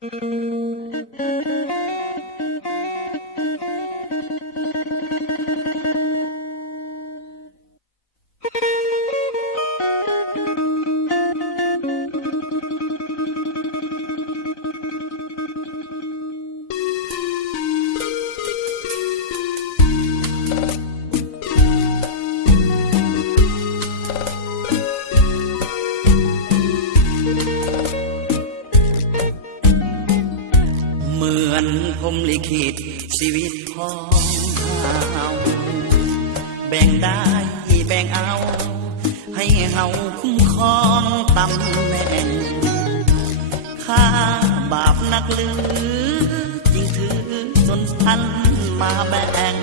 เหมือนพรหมลิขิตชีวิตของเราแบ่งได้แบ่งเอาให้เฮาคุ้มครองตำแหน่งข้าบาปนักหรือยิ่งถือจนท่านมาแบ่ง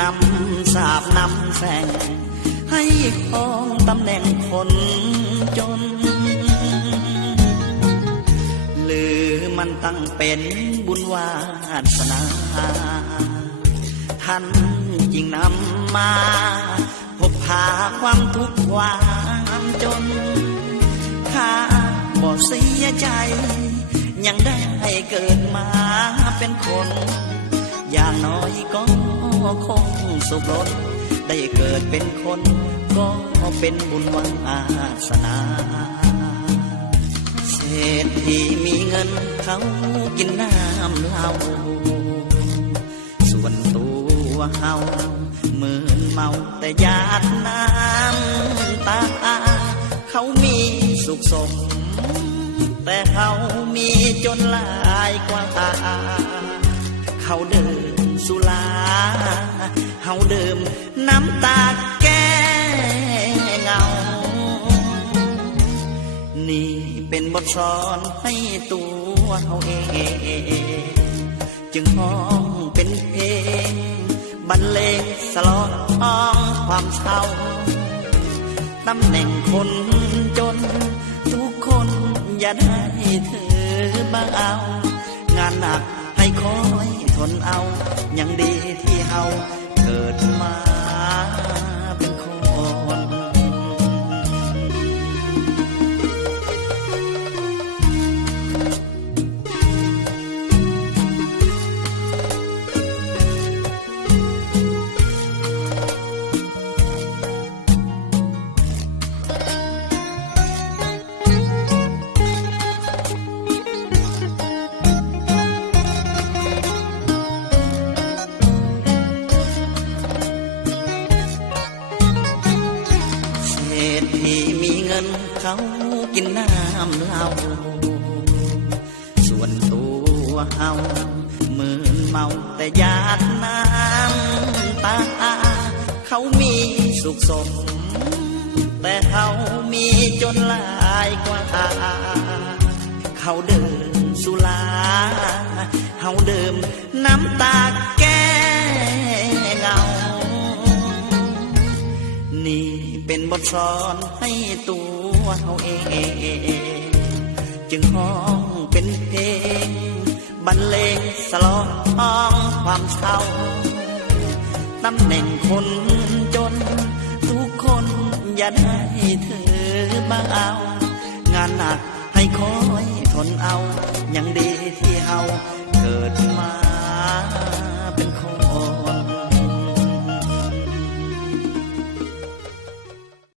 นำสาบนำแสงให้ครองตำแหน่งคนจนหรือมันตั้งเป็นบุญวาสนาท่านจริงนำมาพบพาความทุกข์ความจนข้าบ่เสียใจยังได้เกิดมาเป็นคนอย่างน้อยก็คงสุขล้นได้เกิดเป็นคนก็เป็นบุญวาสนาเศรษฐีมีเงินเขากินน้ำเหล้าส่วนตัวเฮาเหมือนเมาแต่หยาดน้ำตาเขามีสุขสมแต่เขามีจนหลายกว่าเขาเดิมสุราเฮาเดิมน้ำตาแก้เงานี่เป็นบทสอนให้ตัวเฮาเองจึงห้องเป็นเพลงบรรเลงสลองความเศร้าตำแหน่งคนจนทุกคนอย่าได้ถือบ้าเอางานหนักให้คอยทนเอายังดีที่เฮาเกิดมาเป็นคนเขากินน้ำเหล้าส่วนตัวเฮาเหมือนเมาแต่หยาดน้ำตาเขามีสุขสมแต่เขามีจนหลายกว่าเขาเดิมสุราเฮาเดิมน้ำตาแก้เงานี่เป็นบทสอนให้ตัวเฮาเองจึงห้องเป็นเพลงบรรเลงสลองความเศร้าตำแหน่งคนจนทุกคนอย่าได้ถือบ้าเอางานหนักให้คอยทนเอายังดีที่เฮาเกิดมา